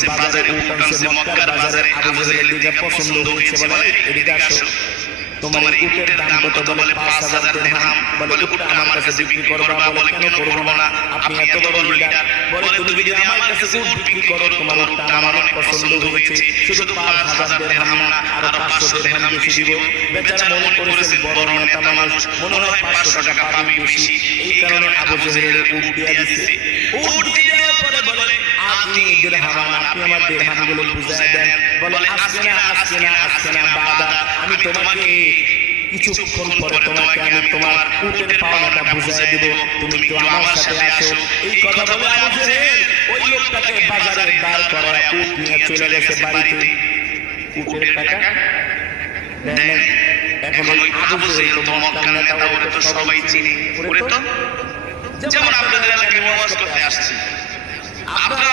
আনছে বাজারে, উট আনছে মক্কার বাজারে। আবু জেহেলের দিকে পছন্দ হয়েছে, বলে এদিকে আসো, তোমার উটের দাম কত? বলে 5000 দিরহাম। বলে উটটা আমার কাছে বিক্রি করবা? বলে কেন করব না, আপনি এত বড় লিডার। বলে তুমি যদি আমার কাছে উট বিক্রি করো, তোমার উটটা আমার অনেক পছন্দ হয়েছে, শুধু 5000 দিরহাম না, আরো 500 দিরহাম বেশি দিব। বেচারা মনে করেছে বড় নেতা মানুষ, মনে হয় 500 টাকা পাবে বেশি, এই কারণে আবু জেহেলের উট দিয়ে দিছে। উট দিয়ে দেওয়ার পরে বলে আপনি দিরহাম, আপনি আমার দিরহামগুলো বুঝায় দেন। বলে আজকে না, আজকে না, আজকে না, বাবা আমি তোমাকে কিছুক্ষণ পরে তোমাকে আমি তোমার উটের পাওনাটা বুঝাই দিব, তুমি তো আমার সাথে আসো। এই কথা বলে আবু জেহেল ওই লোকটাকে বাজারে দাঁড় করায় উট নিয়ে চলে গেছে বাড়িতে। উটের টাকা দেন। এখন ওই আবু জেহেল তো মক্কার নেতা, ওরে তো সবাই চিনি। ওরে তো যেমন আপনাদের এলাকায় ওয়াজ করতে আসছি, আপনারা